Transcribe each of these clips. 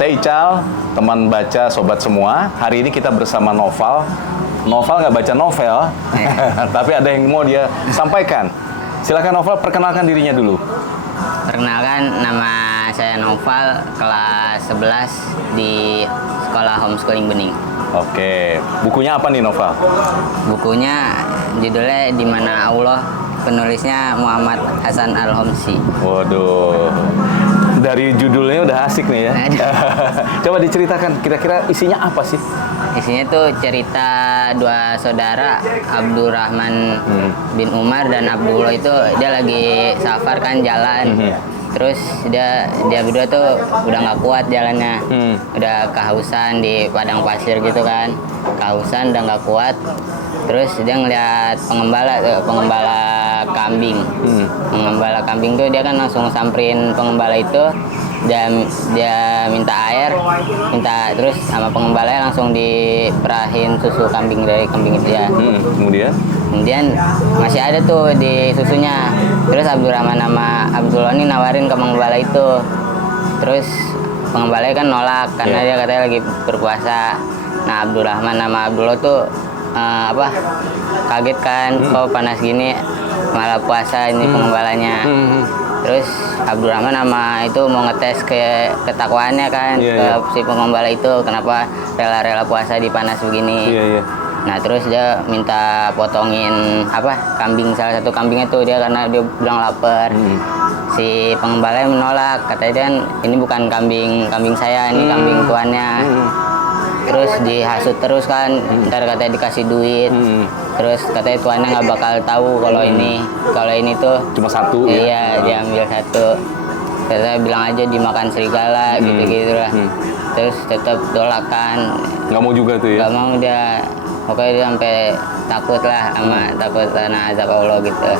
Saya Ical, teman baca sobat semua. Hari ini kita bersama Noval. Noval nggak baca novel, tapi ada yang mau dia sampaikan. Silakan Noval, perkenalkan dirinya dulu. Perkenalkan, nama saya Noval, kelas 11 di Sekolah Homeschooling Bening. Oke, bukunya apa nih Noval? Bukunya judulnya Di Mana Allah, penulisnya Muhammad Hasan Al-Homsi. Waduh, dari judulnya udah asik nih ya. Coba diceritakan, kira-kira isinya apa sih? Isinya tuh cerita dua saudara, Abdurrahman bin Umar dan Abdullah itu dia lagi safar kan jalan. Terus dia berdua tuh udah nggak kuat jalannya, udah kehausan di padang pasir gitu kan, kehausan udah nggak kuat. Terus dia ngeliat pengembala kambing, pengembala kambing tuh dia kan langsung samperin pengembala itu, dan dia minta air, terus sama pengembalanya langsung diperahin susu kambing dari kambing itu ya. Kemudian masih ada tuh di susunya. Terus Abdurrahman sama Abdullah ini nawarin ke pengembala itu. Terus pengembalanya kan nolak karena dia katanya lagi berpuasa. Nah, Abdurrahman sama Abdullah tuh kaget kan, kok panas gini malah puasa ini pengembalanya. Terus Abdurrahman sama itu mau ngetes ketakwaannya kan, si pengembala itu kenapa rela-rela puasa di panas begini. Nah, terus dia minta potongin kambing, salah satu kambingnya tuh dia karena dia bilang lapar. Si pengembalanya menolak, katanya kan ini bukan kambing saya, ini kambing tuannya. Terus dihasut terus kan, ntar katanya dikasih duit. Terus katanya tuannya nggak bakal tahu kalau ini tuh cuma satu. Iya, dia ambil satu. Katanya bilang aja dimakan serigala gitu lah. Terus tetap tolakan. Nggak mau juga tuh ya? Nggak mau dia. Pokoknya dia sampai takut lah takut karena azab Allah gitu.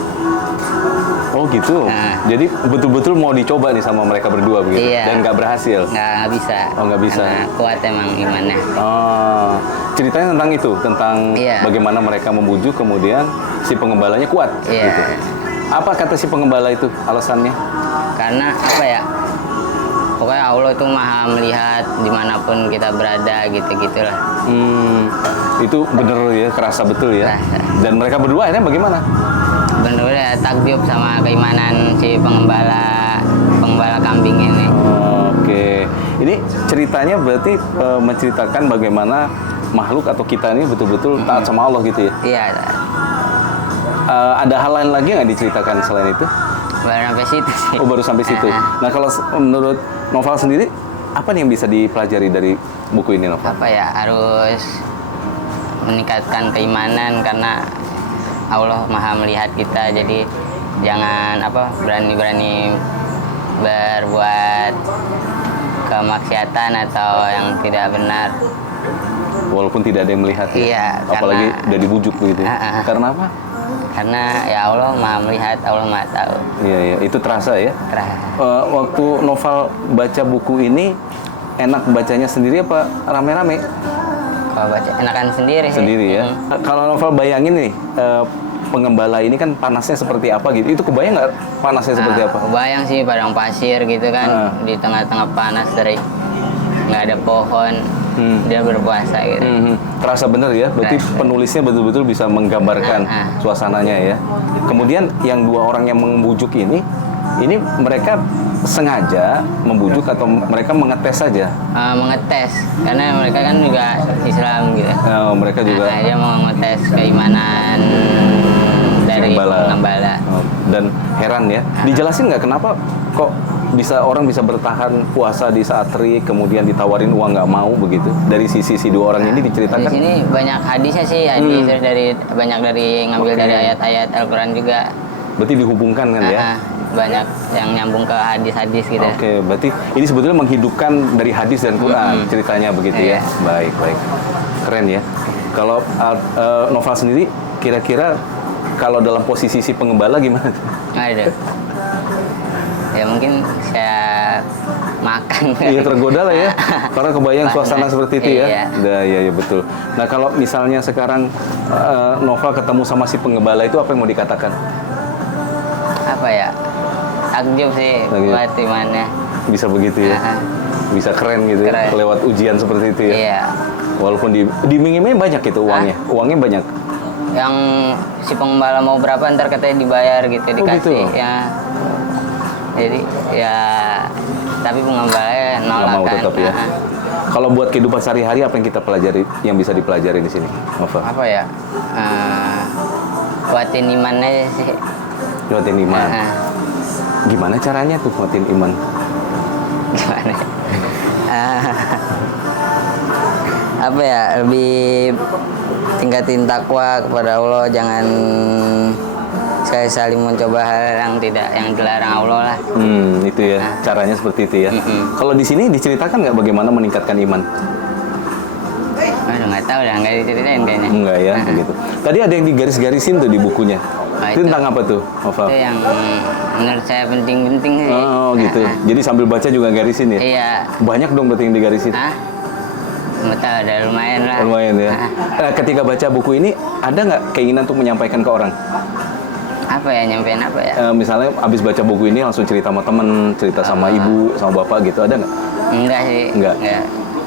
Oh gitu? Nah. Jadi betul-betul mau dicoba nih sama mereka berdua begitu? Iya. Dan nggak berhasil? Nggak bisa. Oh, nggak bisa? Karena kuat emang imannya. Oh, ceritanya tentang itu? Tentang bagaimana mereka membujuk kemudian si pengembalanya kuat? Iya. Gitu. Apa kata si pengembala itu alasannya? Karena pokoknya Allah itu maha melihat dimanapun kita berada gitu-gitulah. Itu bener ya, kerasa betul ya. Dan mereka berdua akhirnya bagaimana? Bener-bener takjub sama keimanan si pengembala kambing ini. Oke, ini ceritanya berarti menceritakan bagaimana makhluk atau kita ini betul-betul taat sama Allah gitu ya? Iya. Ada hal lain lagi nggak diceritakan selain itu? Baru sampai situ sih. Oh, baru sampai situ. Nah, kalau menurut Noval sendiri, apa nih yang bisa dipelajari dari buku ini, Noval? Harus meningkatkan keimanan karena Allah maha melihat kita, jadi jangan berani-berani berbuat kemaksiatan atau yang tidak benar. Walaupun tidak ada yang melihat ya? Iya. Apalagi udah dibujuk begitu ya? Karena apa? Karena ya Allah maha melihat, Allah maha tahu. Iya, itu terasa ya? Terasa. Waktu Noval baca buku ini, enak bacanya sendiri apa rame-rame? Kalau baca enakan sendiri sih. Sendiri ya? Kalau Noval bayangin nih, pengembala ini kan panasnya seperti apa gitu, itu kebayang nggak panasnya seperti apa? Kebayang sih, padang pasir gitu kan, di tengah-tengah panas dari nggak ada pohon. Dia berpuasa gitu. Terasa bener ya, berarti penulisnya betul-betul bisa menggambarkan suasananya ya. Kemudian yang dua orang yang membujuk ini mereka sengaja membujuk atau mereka mengetes saja? Mengetes, karena mereka kan juga Islam gitu. Mereka juga. Dia mau mengetes keimanan dari pengembala. Dan heran ya, dijelasin nggak kenapa kok orang bisa bertahan puasa di saat terik, kemudian ditawarin uang nggak mau begitu? Dari sisi dua orang ini diceritakan? Di sini banyak hadisnya sih, terus banyak ngambil dari ayat-ayat Al-Quran juga. Berarti dihubungkan kan ya? Banyak yang nyambung ke hadis-hadis gitu. Oke, berarti ini sebetulnya menghidupkan dari hadis dan Quran ceritanya begitu ya? Baik. Keren ya. Kalau Noval sendiri, kira-kira kalau dalam posisi si pengembala gimana? Aduh. Ya mungkin saya makan. Iya, tergoda lah ya. Karena kebayang suasana seperti itu ya. Iya, betul. Nah, kalau misalnya sekarang Noval ketemu sama si pengembala itu, apa yang mau dikatakan? Takjub sih buat imannya. Bisa begitu ya. Bisa keren gitu ya, Keren. lewat ujian seperti itu ya. Iya. Walaupun diiming-iming banyak itu uangnya. Uangnya banyak. Yang si pengembala mau berapa ntar katanya dibayar gitu, Oh, dikasih gitu. ya. Jadi ya tapi pengembalanya Nggak nolak mau kan. tetap ya. Kalau buat kehidupan sehari-hari apa yang kita pelajari, yang bisa dipelajari di sini, Nova? Apa ya? Kuatin iman aja sih. Kuatin iman. Ah, Gimana caranya tuh kuatin iman? gimana? Apa ya? Lebih tingkatin takwa kepada Allah, jangan sekali-sekali mencoba hal yang dilarang Allah lah. Itu ya, caranya seperti itu ya. Kalau di sini diceritakan nggak bagaimana meningkatkan iman? Aduh, nggak tahu dah, nggak diceritain kayaknya. Enggak ya, begitu. Tadi ada yang digaris-garisin tuh di bukunya. Itu itu. tentang apa tuh, Nova? Itu yang menurut saya penting-penting sih. Oh gitu. Jadi sambil baca juga garisin ya? Iya. Banyak dong berarti yang digarisin. Nggak tahu, ada lumayan lah. Lumayan ya. Ketika baca buku ini, ada nggak keinginan untuk menyampaikan ke orang? Apa ya, nyampein apa ya? Misalnya abis baca buku ini langsung cerita sama temen, cerita sama ibu, sama bapak gitu, ada nggak? Enggak sih. Enggak.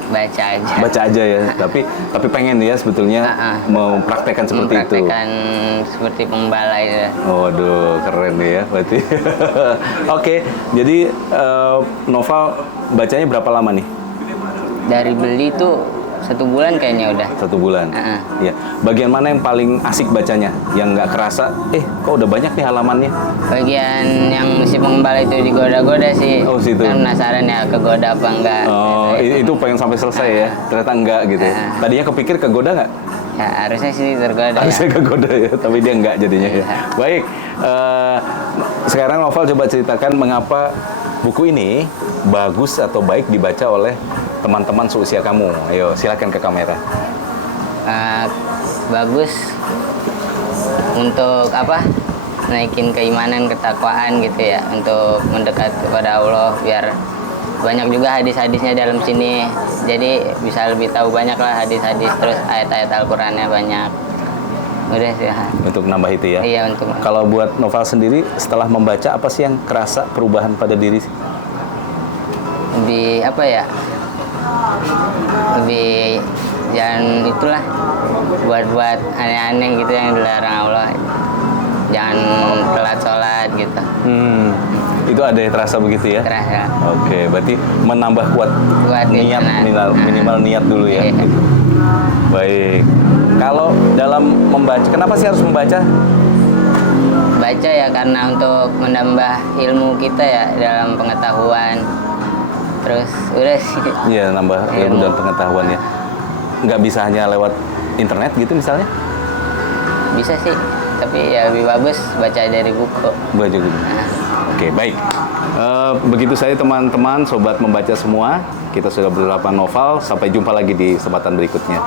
Baca aja. Baca aja ya, tapi pengen ya sebetulnya mempraktekkan seperti itu. Mempraktekkan seperti pembala itu. Waduh, keren ya berarti. Oke, jadi Nova bacanya berapa lama nih? Dari beli tuh 1 bulan kayaknya udah. 1 bulan. Ya. Bagian mana yang paling asik bacanya? Yang nggak kerasa? Kok udah banyak nih halamannya? Bagian yang si pengembala itu digoda-goda sih. Oh, situ. Kan penasaran ya kegoda apa enggak. Oh, itu pengen sampai selesai ya? Ternyata enggak gitu. Tadinya kepikir kegoda nggak? Ya harusnya sih tergoda. Harusnya kegoda ya, tapi dia enggak jadinya ya. Baik, sekarang Noval coba ceritakan mengapa buku ini bagus atau baik dibaca oleh teman-teman seusia kamu. Ayo, silakan ke kamera. Bagus untuk apa? Naikin keimanan, ketakwaan gitu ya, untuk mendekat kepada Allah, biar banyak juga hadis-hadisnya dalam sini. Jadi bisa lebih tahu banyak lah hadis-hadis, terus ayat-ayat Al-Qur'annya banyak. Udah sih. Untuk nambah itu ya. Iya, untuk. Kalau buat Noval sendiri setelah membaca apa sih yang kerasa perubahan pada diri? Lebih apa ya? Lebih jangan itulah buat aneh-aneh gitu yang dilarang Allah. Jangan telat sholat gitu. Itu ada yang terasa begitu ya? Terasa. Oke, berarti menambah kuat niat, minimal niat dulu ya. Iya. Gitu. Baik. Kalau dalam membaca, kenapa sih harus membaca? Baca ya karena untuk menambah ilmu kita ya dalam pengetahuan. Terus udah sih. Iya, nambah ilmu dan pengetahuan ya. Nggak bisa hanya lewat internet gitu misalnya? Bisa sih, tapi ya lebih bagus baca dari buku. Belajar dulu. Oke, baik. Begitu saja teman-teman, sobat membaca semua. Kita sudah beberapa novel. Sampai jumpa lagi di kesempatan berikutnya.